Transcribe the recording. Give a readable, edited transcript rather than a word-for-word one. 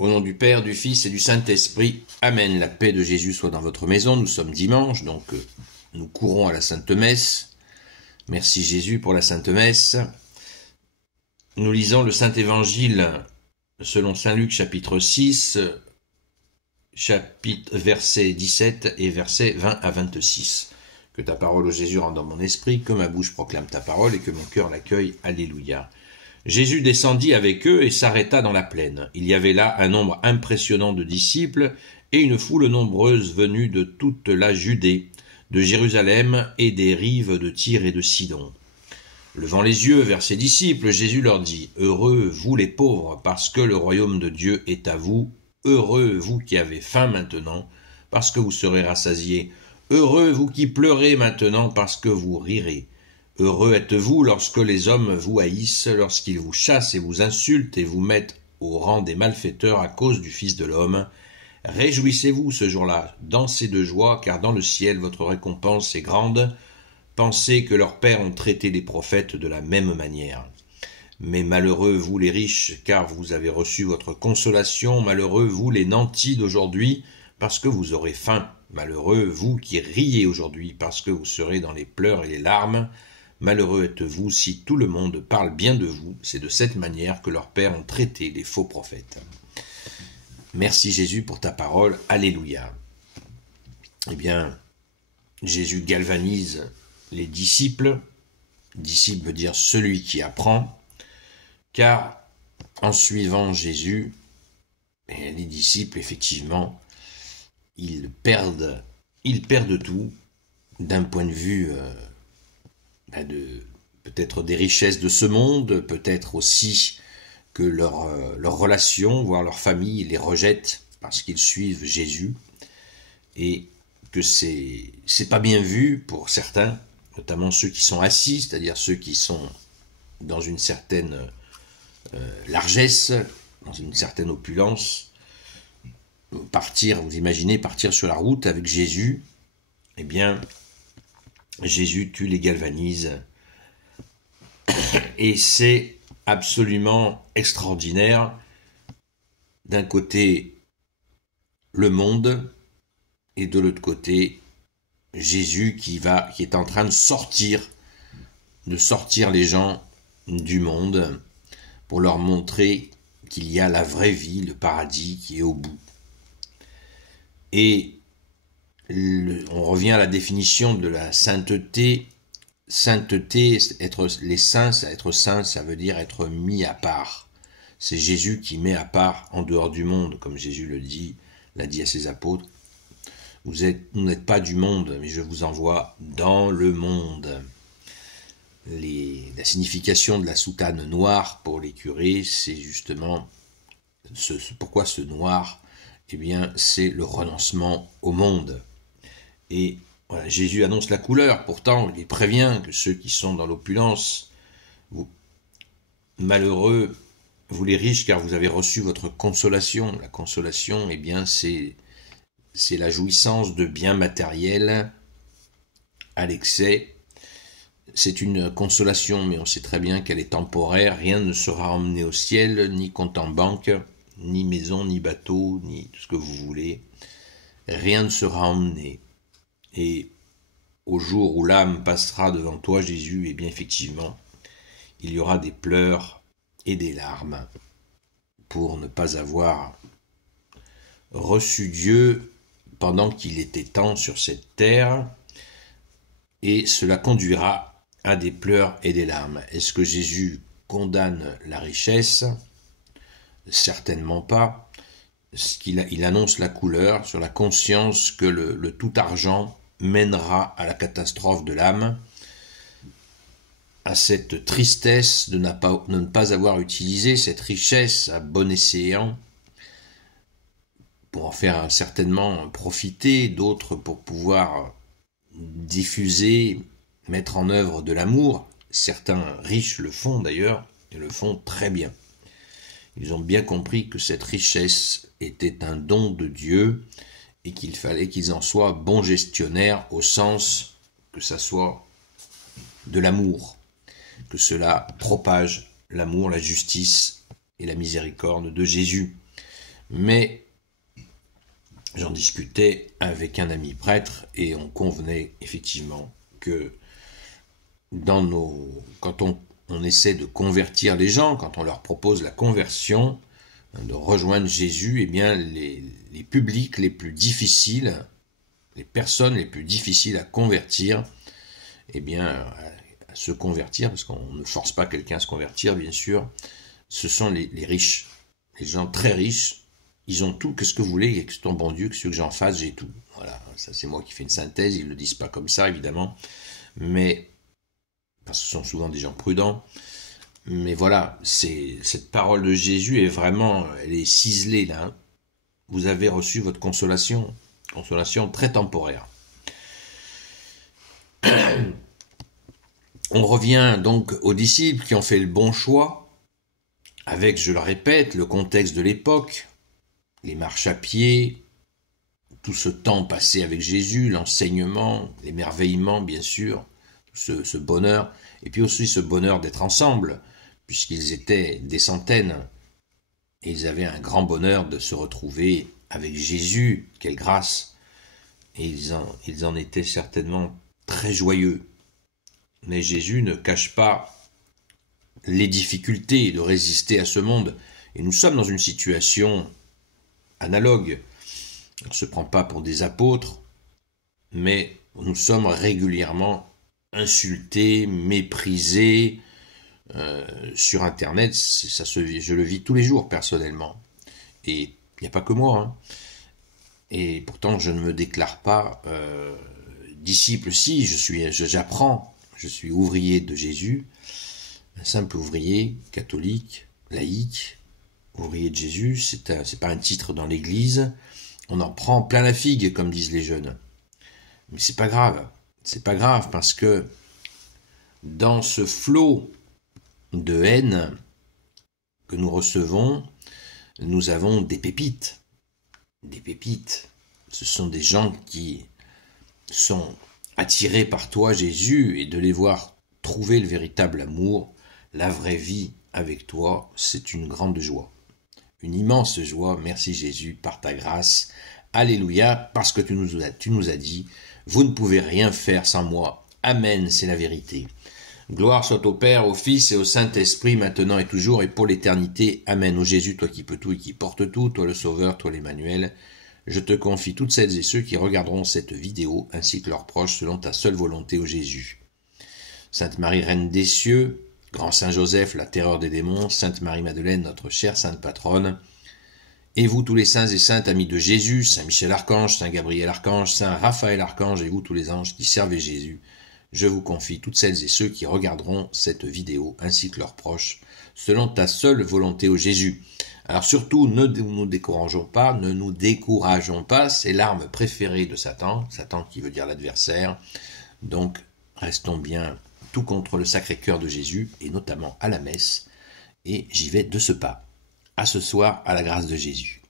Au nom du Père, du Fils et du Saint-Esprit. Amen. La paix de Jésus soit dans votre maison. Nous sommes dimanche, donc nous courons à la Sainte Messe. Merci Jésus pour la Sainte Messe. Nous lisons le Saint Évangile selon Saint Luc, chapitre 6, versets 17 et versets 20 à 26. Que ta parole, ô Jésus, rentre dans mon esprit, que ma bouche proclame ta parole et que mon cœur l'accueille. Alléluia. Jésus descendit avec eux et s'arrêta dans la plaine. Il y avait là un nombre impressionnant de disciples et une foule nombreuse venue de toute la Judée, de Jérusalem et des rives de Tyr et de Sidon. Levant les yeux vers ses disciples, Jésus leur dit « Heureux, vous les pauvres, parce que le royaume de Dieu est à vous. Heureux, vous qui avez faim maintenant, parce que vous serez rassasiés. Heureux, vous qui pleurez maintenant, parce que vous rirez. Heureux êtes-vous lorsque les hommes vous haïssent, lorsqu'ils vous chassent et vous insultent et vous mettent au rang des malfaiteurs à cause du Fils de l'homme. Réjouissez-vous ce jour-là, dansez de joie, car dans le ciel votre récompense est grande. Pensez que leurs pères ont traité les prophètes de la même manière. Mais malheureux vous les riches, car vous avez reçu votre consolation. Malheureux vous les nantis d'aujourd'hui, parce que vous aurez faim. Malheureux vous qui riez aujourd'hui, parce que vous serez dans les pleurs et les larmes. Malheureux êtes-vous si tout le monde parle bien de vous. C'est de cette manière que leurs pères ont traité les faux prophètes. Merci Jésus pour ta parole. Alléluia. Eh bien, Jésus galvanise les disciples. Disciple veut dire celui qui apprend. Car en suivant Jésus, les disciples, effectivement, ils perdent tout d'un point de vue peut-être des richesses de ce monde, peut-être aussi que leurs relations, voire leur famille, les rejettent parce qu'ils suivent Jésus, et que c'est pas bien vu pour certains, notamment ceux qui sont assis, c'est-à-dire ceux qui sont dans une certaine largesse, dans une certaine opulence. Vous imaginez partir sur la route avec Jésus, eh bien, Jésus, tu les galvanises. Et c'est absolument extraordinaire. D'un côté, le monde, et de l'autre côté, Jésus qui est en train de sortir les gens du monde pour leur montrer qu'il y a la vraie vie, le paradis qui est au bout. Et on revient à la définition de la sainteté. Sainteté, être saint, ça veut dire être mis à part. C'est Jésus qui met à part en dehors du monde, comme Jésus l'a dit à ses apôtres. Vous n'êtes pas du monde, mais je vous envoie dans le monde. La signification de la soutane noire pour les curés, c'est justement pourquoi ce noir. Eh bien, c'est le renoncement au monde. Et voilà, Jésus annonce la couleur, pourtant, il prévient que ceux qui sont dans l'opulence, malheureux, vous les riches, car vous avez reçu votre consolation. La consolation, eh bien, c'est la jouissance de biens matériels à l'excès. C'est une consolation, mais on sait très bien qu'elle est temporaire. Rien ne sera emmené au ciel, ni compte en banque, ni maison, ni bateau, ni tout ce que vous voulez. Rien ne sera emmené. Et au jour où l'âme passera devant toi, Jésus, eh bien effectivement, il y aura des pleurs et des larmes pour ne pas avoir reçu Dieu pendant qu'il était temps sur cette terre, et cela conduira à des pleurs et des larmes. Est-ce que Jésus condamne la richesse ? Certainement pas. Il annonce la couleur sur la conscience que le tout argent mènera à la catastrophe de l'âme, à cette tristesse de ne pas avoir utilisé cette richesse à bon escient pour en faire certainement profiter, d'autres pour pouvoir diffuser, mettre en œuvre de l'amour. Certains riches le font d'ailleurs, et le font très bien. Ils ont bien compris que cette richesse était un don de Dieu et qu'il fallait qu'ils en soient bons gestionnaires au sens que ça soit de l'amour, que cela propage l'amour, la justice et la miséricorde de Jésus. Mais j'en discutais avec un ami prêtre et on convenait effectivement que quand on essaie de convertir les gens, quand on leur propose la conversion, de rejoindre Jésus, eh bien les publics les plus difficiles, les personnes les plus difficiles à convertir, eh bien à se convertir, parce qu'on ne force pas quelqu'un à se convertir, bien sûr, ce sont les riches, les gens très riches. Ils ont tout, qu'est-ce que vous voulez, que ton bon Dieu, que ce que j'en fasse, j'ai tout. Voilà, ça c'est moi qui fais une synthèse, ils ne le disent pas comme ça, évidemment, mais parce que ce sont souvent des gens prudents. Mais voilà, cette parole de Jésus est vraiment, elle est ciselée là. Hein. Vous avez reçu votre consolation très temporaire. On revient donc aux disciples qui ont fait le bon choix, avec, je le répète, le contexte de l'époque, les marches à pied, tout ce temps passé avec Jésus, l'enseignement, l'émerveillement bien sûr, ce bonheur, et puis aussi ce bonheur d'être ensemble, puisqu'ils étaient des centaines, et ils avaient un grand bonheur de se retrouver avec Jésus, quelle grâce, et ils en étaient certainement très joyeux. Mais Jésus ne cache pas les difficultés de résister à ce monde, et nous sommes dans une situation analogue. On ne se prend pas pour des apôtres, mais nous sommes régulièrement insultés, méprisés, sur Internet, je le vis tous les jours personnellement. Et il n'y a pas que moi. Hein. Et pourtant, je ne me déclare pas disciple. Si, j'apprends. Je suis ouvrier de Jésus, un simple ouvrier catholique, laïque, ouvrier de Jésus. C'est pas un titre dans l'Église. On en prend plein la figue, comme disent les jeunes. Mais c'est pas grave. C'est pas grave parce que dans ce flot de haine que nous recevons, nous avons des pépites. Des pépites. Ce sont des gens qui sont attirés par toi, Jésus, et de les voir trouver le véritable amour, la vraie vie avec toi, c'est une grande joie. Une immense joie. Merci Jésus, par ta grâce. Alléluia, parce que tu nous as dit, vous ne pouvez rien faire sans moi. Amen, c'est la vérité. Gloire soit au Père, au Fils et au Saint-Esprit, maintenant et toujours et pour l'éternité. Amen. Ô Jésus, toi qui peux tout et qui portes tout, toi le Sauveur, toi l'Emmanuel, je te confie toutes celles et ceux qui regarderont cette vidéo, ainsi que leurs proches, selon ta seule volonté, ô Jésus. Sainte Marie, Reine des cieux, Grand Saint Joseph, la terreur des démons, Sainte Marie-Madeleine, notre chère Sainte Patronne, et vous tous les saints et saintes amis de Jésus, Saint Michel Archange, Saint Gabriel Archange, Saint Raphaël Archange, et vous tous les anges qui servez Jésus, je vous confie toutes celles et ceux qui regarderont cette vidéo, ainsi que leurs proches, selon ta seule volonté, ô Jésus. Alors surtout, ne nous décourageons pas, c'est l'arme préférée de Satan qui veut dire l'adversaire, donc restons bien tout contre le Sacré-Cœur de Jésus, et notamment à la messe, et j'y vais de ce pas. À ce soir, à la grâce de Jésus.